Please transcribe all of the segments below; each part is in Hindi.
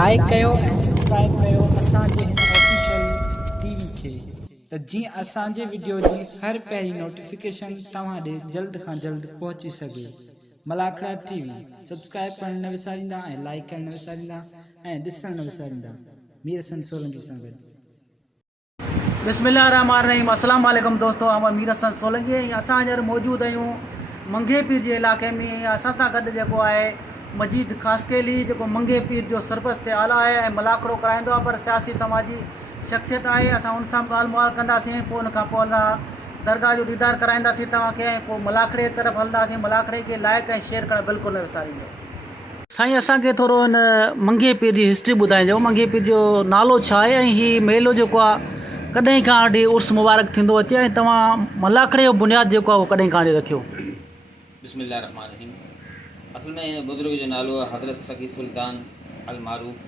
लाइक कयो ऐं सब्सक्राइब कयो असांजे हिन ऑफिशियल टीवी खे त जीअं असांजे वीडियो जी हर पहिरीं नोटिफिकेशन तव्हां ॾे जल्द खां जल्द पहुची सघे। मलाखड़ा टीवी सब्सक्राइब करण न विसारींदा ऐं लाइक करण न विसारींदा ऐं ॾिसण न विसारींदा। मीर हसन सोलंकी सां गॾु। बिस्मिल्लाहिर्रहमानिर्रहीम। अस्सलाम वालेकुम दोस्तों, हम मीर हसन सोलंकी असां हींअर मौजूदु आहियूं मंगे पीर जे इलाइक़े में। असां सां गॾु जेको आहे मजीद ख़ासकेली जेको मंगे पीर जो सरपस्त आला आहे ऐं मलाखड़ो कराईंदो आहे, पर सियासी समाजी शख़्सियत आहे। असां उन सां ॻाल्हि मुआल कंदासीं, पोइ उन खां पोइ असां दरगाह जो दीदार कराईंदासीं तव्हांखे ऐं पोइ मलाखड़े तरफ़ हलंदासीं। मलाखड़े खे लाइक ऐं शेयर करणु बिल्कुलु न विसारींदो। साईं, असांखे थोरो हिन मंगे पीर जी हिस्ट्री ॿुधाइजो। मंगे पीर जो नालो छा आहे ऐं हीउ मेलो जेको आहे कॾहिं खां वठी उर्स मुबारक थींदो अचे ऐं तव्हां मलाखड़े जो बुनियादु जेको आहे उहो कॾहिं खां वठी रखियो? बिस्मिल्लाहिर्रहमानिर्रहीम। असल में बुज़ुर्ग जो नालो आहे हज़रत सखी सुल्तान अल मारूफ़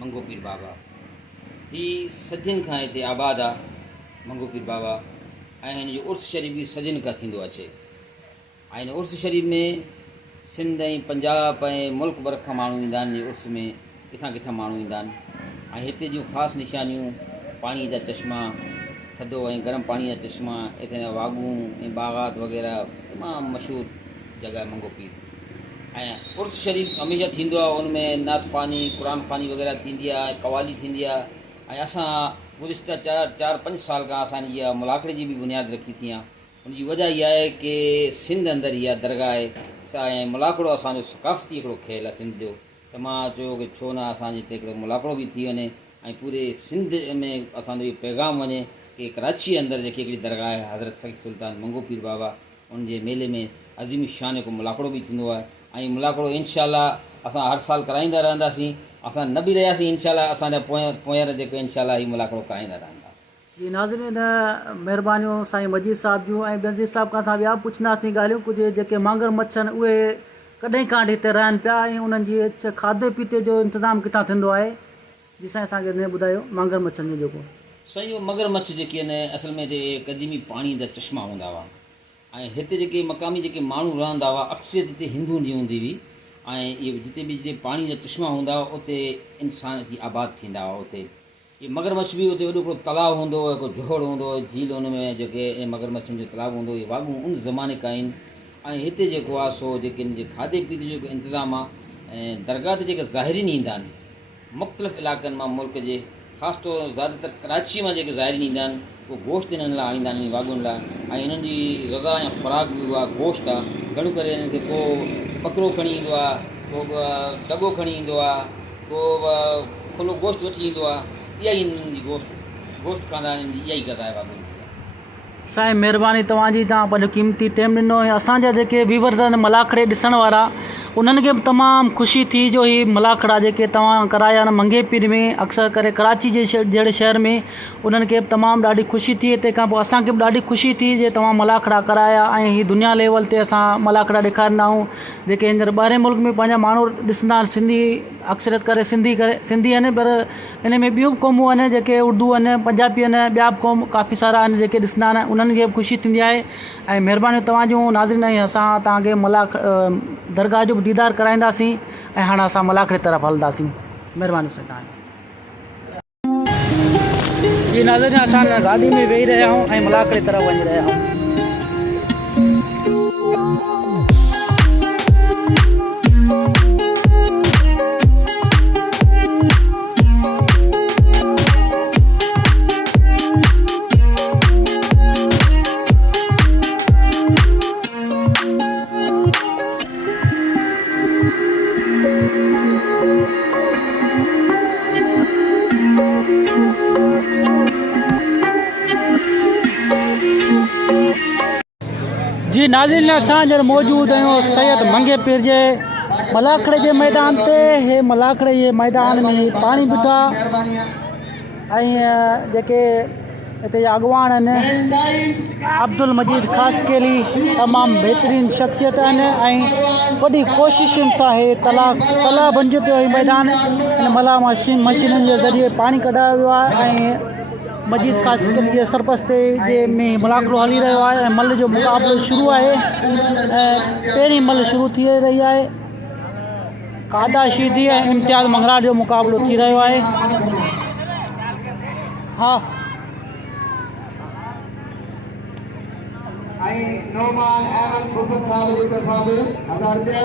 मंगो पीर बाबा। ही सदियुनि खां हिते आबाद आहे मंगो पीर बाबा, ऐं हिन जो उर्स शरीफ़ बि सदियुनि खां थींदो अचे। ऐं हिन उर्स शरीफ़ में सिंध ऐं पंजाब ऐं मुल्क भर खां माण्हू ईंदा आहिनि। उर्स में किथां किथां माण्हू ईंदा आहिनि ऐं हिते जूं ख़ासि निशानियूं पाणी जा चश्मा, थधो ऐं गरम पाणी जा चश्मा, हिते जा वागूं ऐं बाग़ात वग़ैरह तमामु मशहूरु जॻह मंगो पीर। ऐं उर्स शरीफ़ हमेशह थींदो आहे, उनमें नात ख़्वानी, क़ुरान ख़्वानी वग़ैरह थींदी आहे, क़वाली थींदी आहे। ऐं असां गुज़िश्ता 4-5 साल खां असांजी इहा मलाखड़े जी बि बुनियादु रखी थी आहे। उनजी वजह इहा आहे कि सिंध अंदरि इहा दरगाह आहे ऐं मलाखड़ो असांजो सक़ाफ़ती हिकिड़ो खेल आहे सिंध जो। त मां चयो कि छो न असांजे हिते हिकिड़ो मलाखड़ो बि थी वञे ऐं पूरे सिंध में असांजो इहो पैगाम वञे कि कराची अंदरि जेकी हिकिड़ी दरगाह आहे हज़रत सखी सुल्तान मंगो पीर बाबा, उनजे मेले में अज़ीम शान को मलाखड़ो बि थींदो आहे। ऐं मलाखड़ो इंशाअल्लाह असां हर साल कराईंदा रहंदासीं। असां न बि रहियासीं, इंशाअल्लाह असांजा पोयां जेको इंशाअल्लाह ही मलाखड़ो कराईंदा रहंदा। जी नाज़रीन, महिरबानियूं साईं मजीद साहिब जूं। ऐं मजीद साहिब खां असां ॿिया पुछंदासीं ॻाल्हियूं। कुझु जेके मांगर मच्छ आहिनि उहे कॾहिं खां वठी हिते रहनि पिया ऐं उन्हनि जी खाधे पीते जो इंतज़ामु किथां थींदो आहे? जी साईं, असांखे न ॿुधायो मांगर मच्छनि जो जेको। साईं, इहो मगरमच्छ जेके आहिनि असल में क़दीमी पाणी जा चश्मा हूंदा हुआ ऐं हिते जेके मक़ामी जेके माण्हू रहंदा हुआ अक्सर जिते हिंदुनि जी हूंदी हुई ऐं इहे जिते पाणी जा चश्मा हूंदा हुआ उते इंसान अची आबाद थींदा हुआ। उते इहे मगरमच्छ बि उते वॾो हिकिड़ो तलाउ हूंदो हुओ, हिकिड़ो जोड़ हूंदो हुओ, झील हुन में जेके मगरमच्छनि जो तलाउ हूंदो हुओ। इहे वागूं उन ज़माने खां आहिनि। ऐं हिते जेको आहे सो जेके हिन जे खाधे पीते जो जेको इंतिज़ामु आहे ऐं दरगाह ते जेके ज़ाहिरीन ईंदा आहिनि मुख़्तलिफ़ इलाइक़नि मां मुल्क जे, ख़ासि तौर ज़्यादातर कराची मां जेके ज़ाहिरीन ईंदा आहिनि उहो गोश्त हिननि लाइ आणींदा आहिनि वागुनि लाइ। ऐं हिननि जी ग़ज़ा ऐं ख़ुराक बि उहा गोश्त आहे। घणो करे हिननि खे को ॿकरो खणी ईंदो आहे, को दॻो खणी ईंदो आहे, को खुलो गोश्त वठी ईंदो आहे। इहा ई हिननि जी गोश्त खाईंदा आहिनि। हिननि जी इहा ई ग़ज़ा आहे वागुनि। साईं महिरबानी तव्हांजी, तव्हां पंहिंजो क़ीमती टाइम ॾिनो ऐं असांजा जेके व्यूवर्स आहिनि मलाखड़े ॾिसण वारा, उन्हनि खे बि तमामु ख़ुशी थी जो ही मलाखड़ा जेके तव्हां कराया आहिनि मंगे पीर में, अक्सर करे कराची जे जहिड़े शहर में, उन्हनि खे बि तमामु ॾाढी ख़ुशी थी। तंहिंखां पोइ असांखे बि ॾाढी ख़ुशी थी जे तव्हां मलाखड़ा कराया ऐं हीअ दुनिया लेवल ते असां मलाखड़ा ॾेखारींदा आहियूं जेके हींअर ॿाहिरि मुल्क में पंहिंजा माण्हू ॾिसंदा आहिनि। सिंधी अक्सरियत करे सिंधी आहिनि, पर इन में ॿियूं बि क़ौमूं आहिनि जेके उर्दू आहिनि, पंजाबी आहिनि, ॿिया बि क़ौम काफ़ी सारा आहिनि जेके ॾिसंदा आहिनि। उन्हनि खे बि ख़ुशी थींदी आहे। ऐं महिरबानी तव्हांजूं नाज़रीन, असां तव्हांखे दरगाह जो बि दीदार कराईंदासीं ऐं हाणे असां मलाखड़े तरफ़ हलंदासीं। महिरबानी साईं तव्हांजी। जी नाज़रीन, असां गाॾी में वेही रहिया आहियूं ऐं मलाखड़े तरफ़ वञी रहिया आहियूं। जी नाज़रीन, असां हींअर मौजूदु आहियूं सैयद मंगे पीर जे मलाखड़े जे मैदान ते। हे मलाखड़े जे मैदान में पाणी बीठो आहे ऐं जेके हिते अॻवान आहिनि अब्दुल मजीद ख़ासकेली तमामु बहितरीनु शख़्सियत आहिनि ऐं वॾी कोशिशुनि सां हे तलाउ बणिजी पियो हीउ मैदान। हिन मला मशीनुनि जे ज़रिए पाणी कढायो वियो आहे ऐं मजीद ख़ासकेली जे सरपस्ते जे में मुलाखड़ो हली रहियो आहे ऐं मल जो मुक़ाबिलो शुरू आहे। पहिरीं मल शुरू थी रही आहे। कादा शीदी ऐं इम्तियाज़ मंगराट जो मुक़ाबिलो थी रहियो आहे। हा नौमान अहमद मुफत साहब जी तरफा बि 1000 रुपया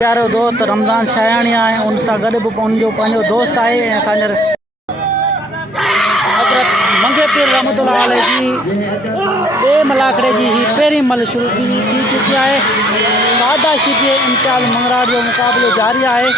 प्यारो दोस्त रमज़ान शायाणिया आहे, उन सां गॾु बि उनजो पंहिंजो दोस्त आहे ऐं असांजा हज़रत मंगे पीर रहमतुल्लाह अलैह जी ॿिए मलाखड़े जी ही पहिरीं मल शुरू थी चुकी आहे। कादा शीदी इम्तियाज़ मंगराट जो मुक़ाबिलो जारी आहे।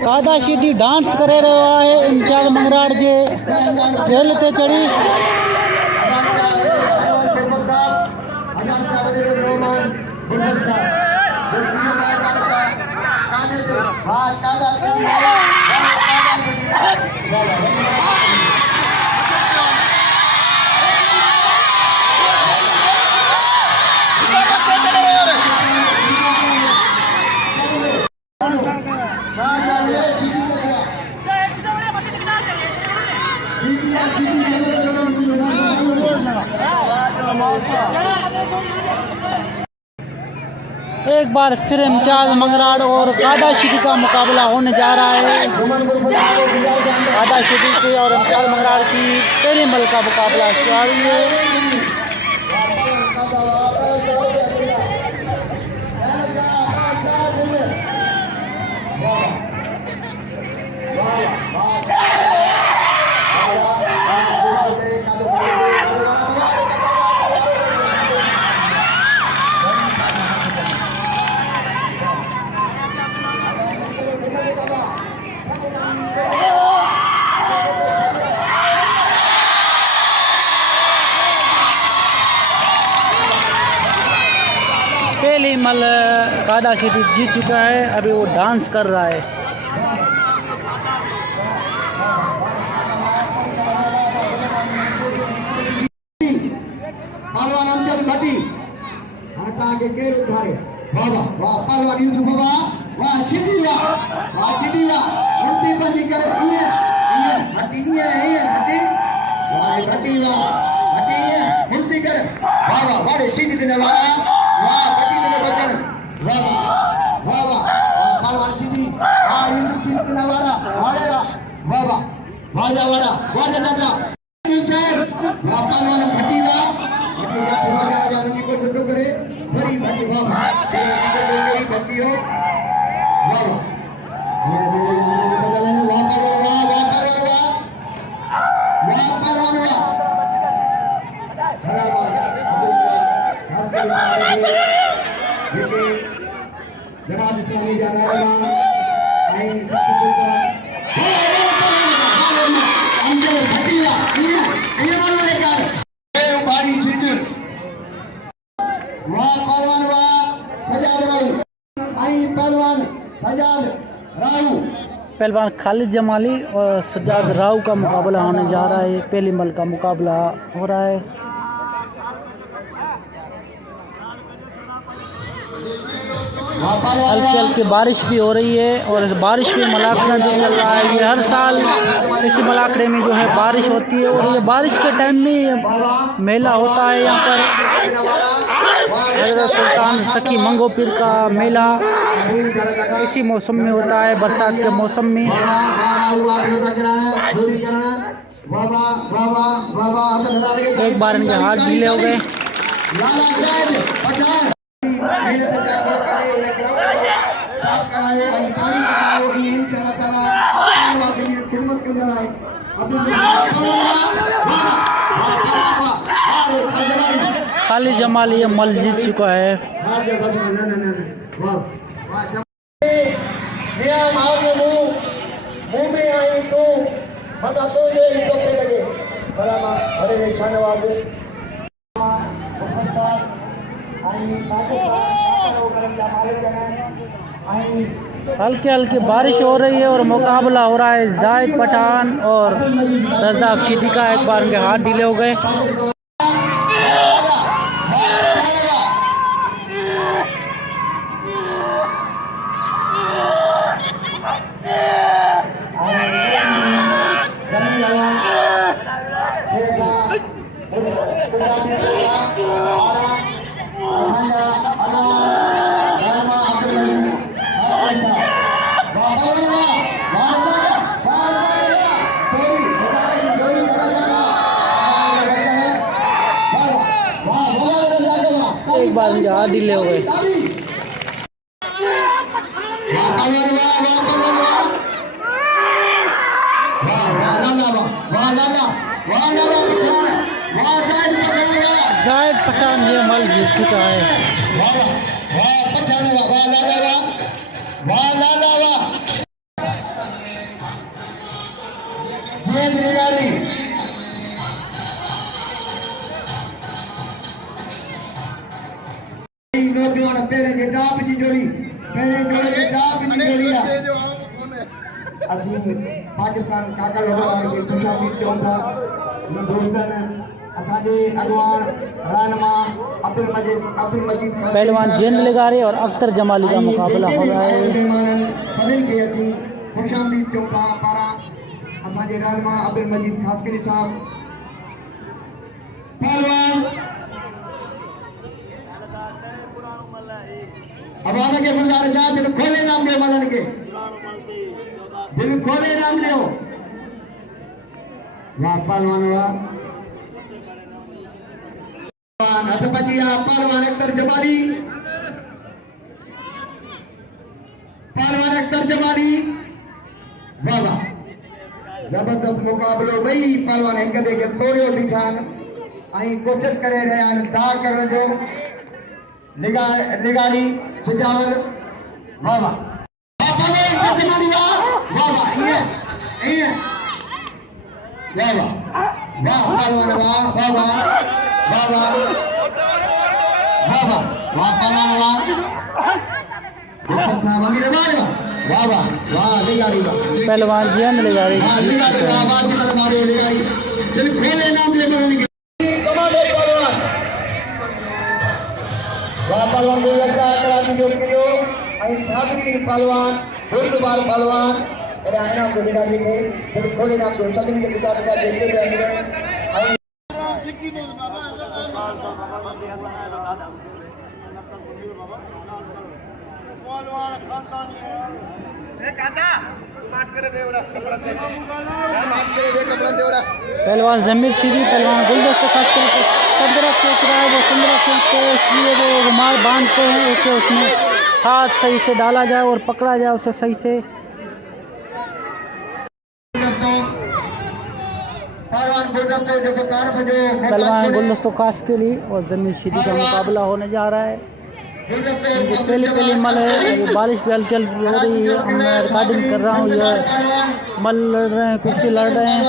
कादा शीदी डांस करे रहियो आहे। इम्तियाज़ मंगराट जे जेल ते चढ़ी एक बार फिर इम्तियाज़ मंगराट और कादा शीदी का मुकाबला होने जा रहा है। कादा शीदी की और इम्तियाज़ मंगराट की पहली मल का मुकाबला जारी है। पहली मल कादा शीदी जीत चुका है, अभी वो डांस कर रहा है। पहलवान अमजद भट्टी हां के केर उधारे बाबा वाह पहलवान यूसुफ बाबा वाह सीधीला उल्टी बंदी करे ये भट्टी ये भट्टी वाह भट्टी ये उल्टी करे बाबा बड़े सीधी देने वाला वाह भट्टी देने बचन वाह पहलवान सीधी वाह यूसुफ सीधी देने वाला वाह वाजा चाचा वाह पहलवान भट्टी को छुट्टो करे बड़ी भट्टी बाबा गई भट्टी हो बाबा जनाब इस्लामी जाना पहलवान खालिद जमाली और सज्जाद राव का मुकाबला होने जा रहा है। पहली मल का मुकाबला हो रहा है। हल्की हल्की बारिश भी हो रही है और इस बारिश में मलाखड़ा जो चल रहा है, ये हर साल इसी मलाखड़े में जो है बारिश होती है और ये बारिश के टाइम में मेला होता है। यहाँ पर हज़रत सुल्तान सखी मंगो पीर का मेला इसी मौसम में होता है, बरसात के मौसम में। एक बार इनके हाथ ढीले हो गए। खालिद जमाली ये मल जीत चुका है। मुंह में आई तो बता दो ये पे लगे सलामा बड़े शानवाज मुखतार आई पाकिस्तान का करम जा मालिक हैं आई हल्की हल्की बारिश हो रही है और मुकाबला हो रहा है जाहिद पठान और रज़ाक शिदी का। एक बार उनके हाथ ढीले हो गए। एक बार उनके हाथ ढीले हो गए। जाहिद पठान ये मल जीत चुका है। पेरे के टाप जी जोड़ी पेरे जोड़े के टाप जी जोड़िया असि पाकिस्तान काका लोहार के खुशामदीद चऊं था। ये दोस्तन असांजे अगवान रहनुमा अब्दुल मजीद पहलवान जेन लिगारे और अख्तर जमाली का मुकाबला हो रहा है। सभिनि खे असीं खुशामदीद चऊं था पारां असांजे रहनुमा अब्दुल मजीद खासकरी साहब पहलवान अब आगे गुजारिश है दिल खोले नाम दे मलन के दिल खोले नाम दे वाह पहलवान वाह अधपचिया पहलवान अख्तर जमाली वाह वाह जबरदस्त मुकाबलो बई पहलवान एक ॿिए खे तोड़ियो बीठा आहिनि ऐं कोशिशि करे रहिया आहिनि दाग करण जो निगारी सुजावल वाह वाह वाह वाह ये वाह वाह वाह पहलवान वाह वाह वाह वाह वाह वाह वाह वाह पहलवान वाह वाह वाह वाह निगारी वाह पहलवान जेन लिगारे वाह निगारी वाह वाह निगारी चल खेले नाम दे कमांडर पहलवान वाह पहलवान को लगता है कराची जो कियो आई साबरी पहलवान फुटबॉल पहलवान अरे आना को दिखा देंगे फिर खोले नाम को सभी के विचार का देखते रहेंगे आई पहलवान खानदानी ए काका मार करे दे ओरा मार करे दे कपड़ा दे ओरा पहलवान जमीर शिदी पहलवान गुलदस्ते खास करके संदरा खेच रहा है। वो संदरा खेलते हैं इसलिए वो रुमाल बांधते हैं कि उसमें हाथ सही से डाला जाए और पकड़ा जाए उसे सही से। पहलवान गुलदस्तों खास के लिए और जमीर शिदी का मुकाबला होने जा रहा है। पहले मल है अभी बारिश भी हल्की हल्की हो रही है। मैं रिकॉर्डिंग कर रहा हूँ ये मल लड़ रहे हैं कुश्ती लड़ रहे हैं।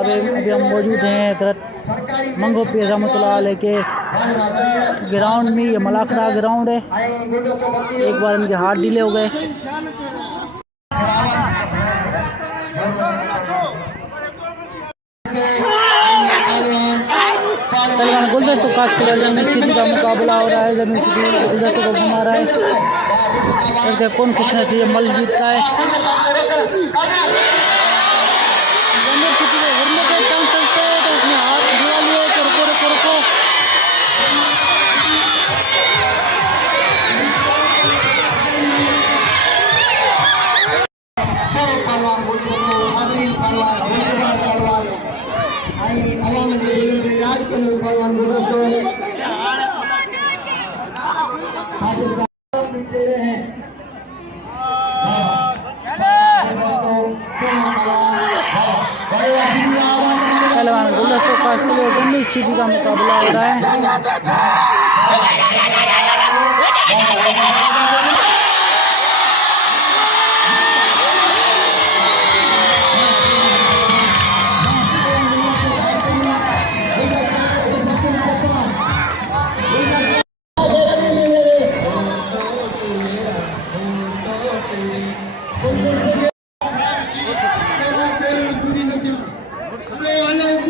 अभी हम मौजूद हैं हज़रत मंगो पीर रहमतुल्लाह अलैह के ग्राउंड में। ये मलाखड़ा ग्राउंड है। एक बार इनके हाथ ढीले हो गए। पहलवान गुलदस्तों खास कर जमीर शिदी का मुकाबला हो रहा है। जमीर शिदी गुलदस्तों को घुमा रहा है। देखते कौन किसने से ये मल जीतता है। जमीर शिदी को घूरने के चांस चलते हैं तो उसने हाथ जुड़ा लिए कि रुको रुको रुको। पहलवान गुलदस्तों खास के लिए जमीर शिदी का मुकाबला हो रहा है।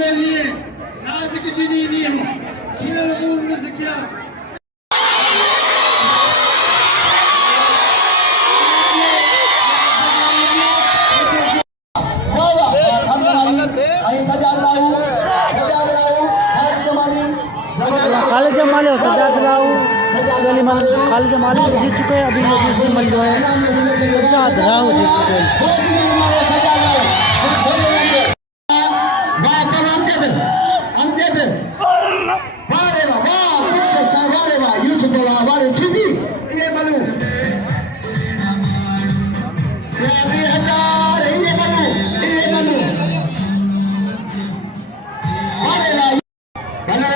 ले लिए नाज किसी ने नहीं है सीना रसूल ने से किया खालिद जमाली और सज्जाद राव खालिद जमाली जीत चुके हैं। अभी ये दूसरी मल जो है सज्जाद राव जीत चुके हैं।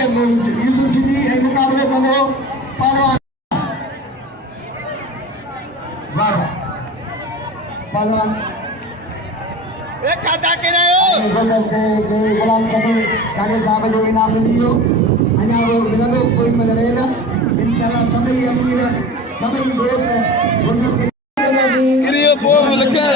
यूसुफ सिद्दी एक मुकाबले करो पहलवान पहलवान एक खाता के रहे हो गुलाम सभी कांग्रेस साहब जो इनाम लियो अन्या वो बिना कोई मदद रहेगा इंशाल्लाह सभी अमीर सभी लोग गुंडों के क्रियो फोन लगा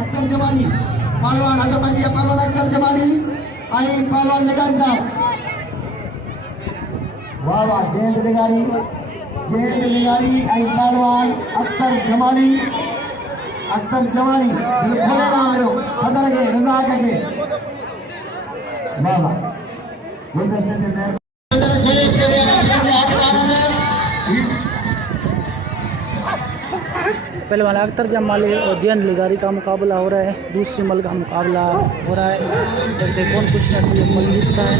अख्तर जमाली पहलवान अगरबत्ती पहलवान अख्तर जमाली आई पहलवान निगारी साहब वाह वाह गेंद निगारी आई पहलवान अख्तर जमाली बोले नाम लो खतर के रजा के वाह वाह पहले वाला अख्तर जमाली और जैन लिगारी का मुकाबला हो रहा है। दूसरी मल का मुकाबला हो रहा है। देखते कौन कुछ नस्ल मल जीतता है।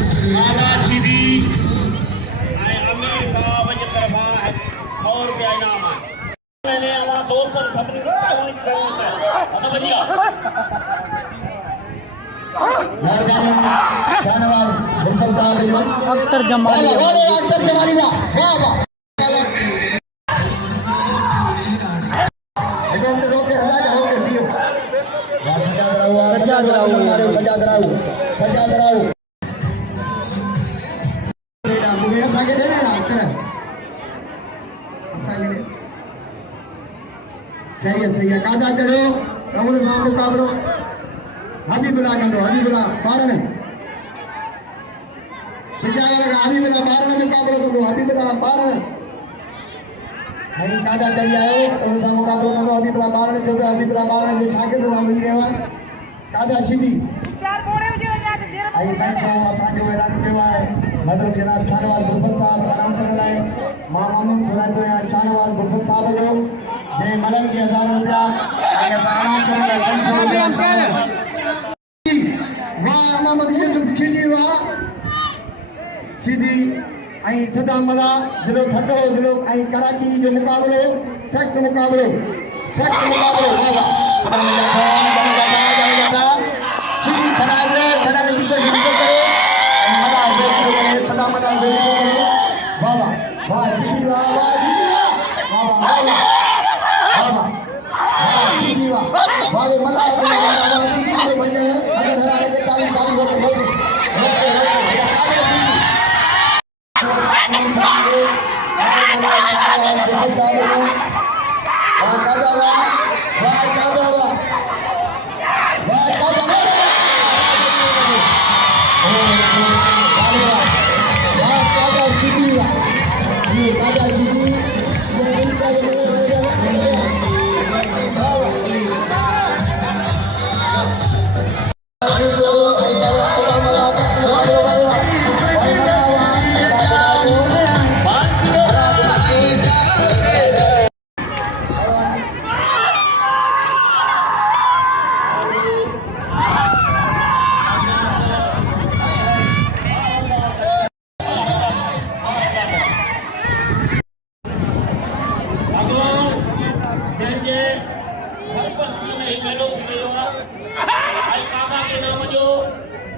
अख्तर जमाली सज्जाद राव मुझे सागे दे ना सही है कादा करो कमल साहब मुकाबलो हबीबुल्लाह बारन सज्जाद हबीबुल्लाह बारन मुकाबलो करो हबीबुल्लाह बारन नहीं कादा चली आयो कमल साहब मुकाबलो करो हबीबुल्लाह बारन जो हबीबुल्लाह बारन जो शागिर्द मिली रहेवा कादा सिद्धी आई बैंक असांजो ऐलान कयो आहे मदर जनाब शाहनवाज गुरबत साहब अनाउंसर लाइ मां मामून घुराईंदो आहियां शाहनवाज गुरबत साहब जो जंहिं मलनि खे 1000 रुपया ऐं आराम करे लाइ 500 रुपया वाह मोहम्मद यूसुफ सिद्धी ऐं सदाम मला ज़िलो ठटो ज़िलो ऐं कराची जो मुक़ाबिलो सख़्त मुक़ाबिलो वाह सिद्धी छॾाए ॾियो छॾाइण जी कोशिशि करे ऐं मला करे सदा मला वाह वाह सिद्धी वाह सिद्धी वाह मला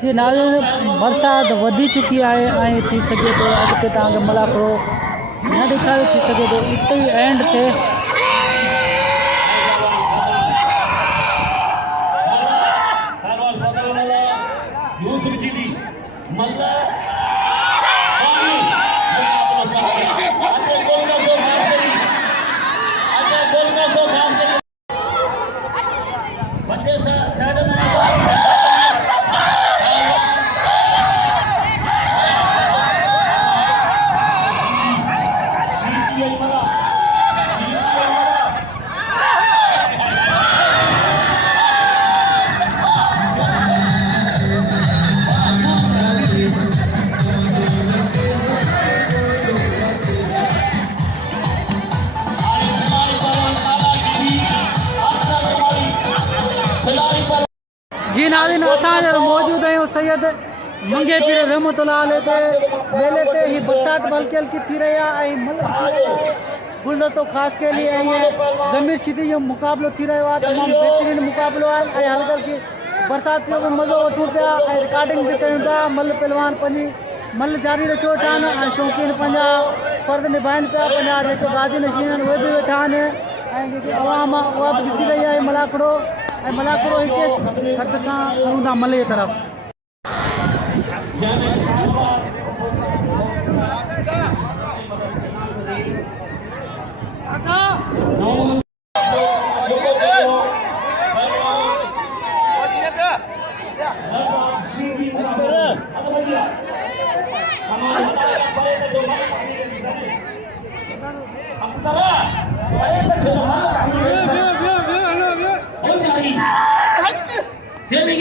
जी नाज़रीन बरसाति वधी चुकी आहे ऐं थी सघे थो अॻिते तव्हांखे मलाखड़ो न ॾेखारे थी सघे थो इते ई एंड ते जी नाज़रीन असां मौजूद आहियूं सैयद मंगे पीर रहमतुल्लाह अलैह ते मेले ते ही बरसाति हल्की हल्की थी रही आहे ऐं गुलदस्तो ख़ासि के लिए ज़मीर शिदी जो मुक़ाबिलो थी रहियो आहे तमामु बहितरीनु मुक़ाबिलो आहे ऐं हल्की हल्की बरसाति जो बि मज़ो वठूं पिया ऐं रिकॉर्डिंग बि कयूं था मल पहलवान पंहिंजी मल जारी रखियो वेठा आहिनि ऐं शौक़ीन पंहिंजा फ़र्ज़ निभाइनि पिया पंहिंजा जेके गादी नशीन आहिनि उहे बि वेठा आहिनि ऐं जेकी आवाम आहे उहा बि ॾिसी रही आहे मलाखड़ो ऐं मलाखड़ो हिते हथ खां खणूं था मल जे तरफ़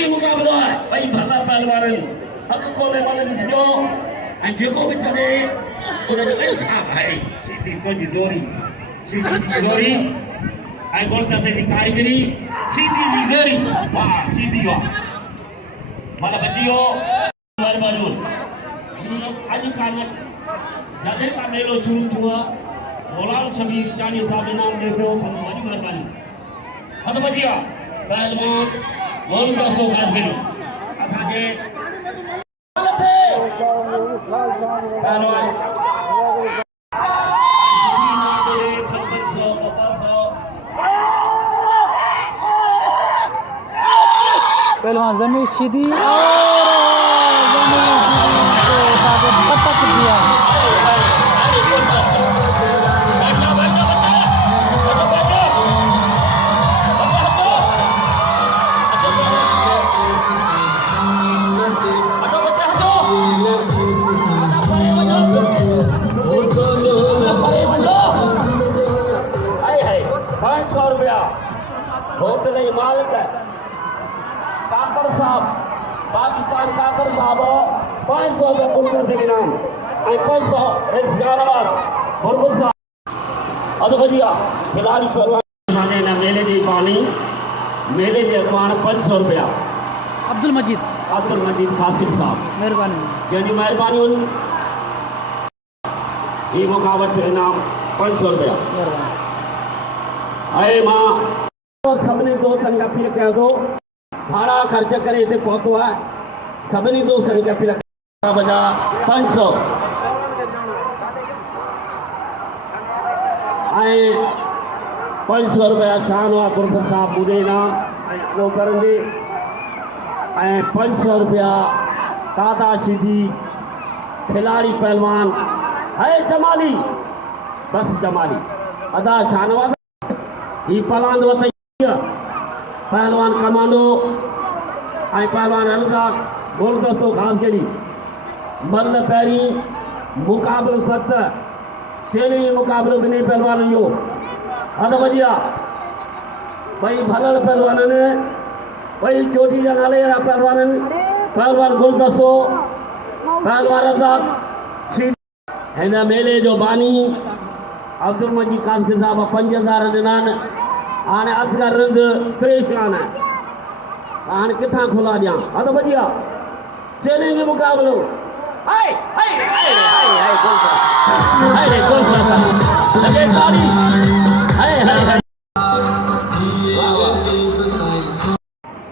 मुक़ाबिलो आहे ॿई भला पहलवान हक़ खोले मल ॾिसिजो ऐं जेको बि चवे उनजो इंसाफ़ आहे सीधी जी जोरी ऐं गुलदस्ते जी कारीगरी सीधी जी जोरी वाह सीधी वाह मल बची वियो महिरबानी अॼु खां जॾहिं खां मेलो शुरू थियो आहे मौलाना शबीर चानी साहिब इनाम ॾिए पियो वॾी महिरबानी हथ बची विया पहलवान गुलदस्तो ख़ासि करियो असांजे पहलवान ज़मीर शिदी पटक दिया होटल मालिक काकर साहब पाकिस्तान काकर साहब 500 का पुरस्कार से इनाम और 500 जानवर गुरबत साहब अद बढ़िया खिलाड़ी पहलवान ने मेले दी पानी मेले के अखबार 500 रुपया अब्दुल मजीद खासिर साहब मेहरबानी जंहिंजी महिरबानी हुई ये मुकाबले जो इनाम 500 रुपया अरे मां सभिनी दोस्तनि खे अपील कयां थो भाड़ा ख़र्च करे हिते पहुतो आहे सभिनी दोस्तनि खे अपील बजा 500 ऐं 500 रुपया शान हुआ गुरबत साहब ॿुधे इनाम ऐं नौकरनि जे ऐं 500 रुपया दादा शिदी खिलाड़ी पहलवान है जमाली बस जमाली अदा शानवाद ही पहलवान वतई पहलवान कमांडो ऐं पहलवान अलदार गुलदस्तो ख़ासि करी मल पहिरीं मुक़ाबिलो 7 चेली मुक़ाबिलो ॿिन्ही पहलवाननि जो हद वॼी आहे ॿई भलल पहलवान आहिनि ॿई चोटी जा नाले वारा पहलवान आहिनि पहलवान गुलदस्तो पहलवान आज़ाद हिन मेले जो बानी अब्दुल मजीद कासिर साहब 5000 ॾिना आहिनि हाणे असगर रंग परेशान आहे हाणे किथां खुला ॾियां हद वॼी आहे चैलेंज मुक़ाबिलो हाय हाय हाय हाय हाय गुलदस्तो लगे ताली हाय हाय हाय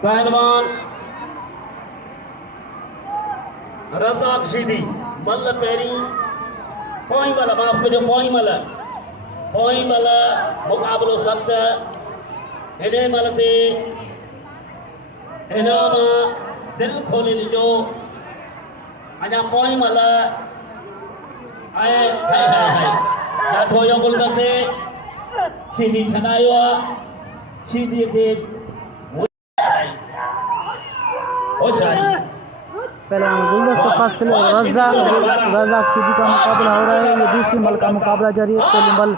पहलवान रज़ाक सीधी मल पहिरीं पोइ मल माफ़ कजो पोइ मल मुक़ाबिलो सख़्त हिन मल ते इनाम दिलि खोले ॾिजो अञा पोइ मल ऐं ॾाढो इहो गुलदस्त सीधी छॾायो आहे सीधीअ खे पहलवान गुलदस्त पास के लिए रज़ाक सीधी का मुकाबला हो रहा है। ये दूसरी मल का मुकाबला जारी है। पहली मल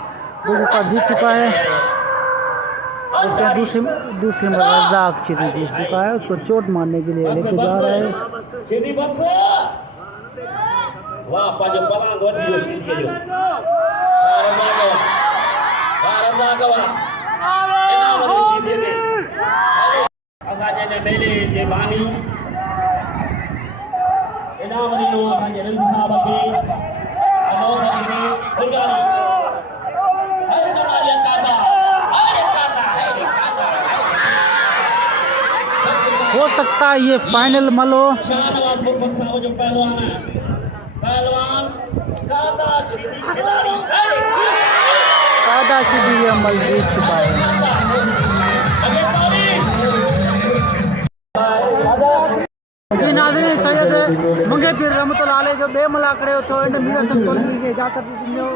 गुलदस्त जीत चुका है, दूसरी मल रज़ाक सीधी जीत चुका है। उसको चोट मारने के लिए लेके जा रहा है। सीधी बस वाह पंहिंजो पलांग वठी वियो सीधीअ जो इनाम ॾियो सीधीअ खे असांजे हिन मेले जे बानी इनाम ॾिनो असांजे रंग साहब खे अनोखे खे हुजारी हर जमालिया कादा हो सकता है ये फाइनल मल हो। शाहनवाज गुरबत साहब जो पहलवान है, पहलवान कादा सीधी खिलाड़ी कादा सीधी ये मल जीत चुका है। जी नाज़रीन, सैयद मंगे पीर रहमतुल्लाह अलैह जो बे मलाकड़े तो एंड मीरा संतोल की इजाजत ॾिनो।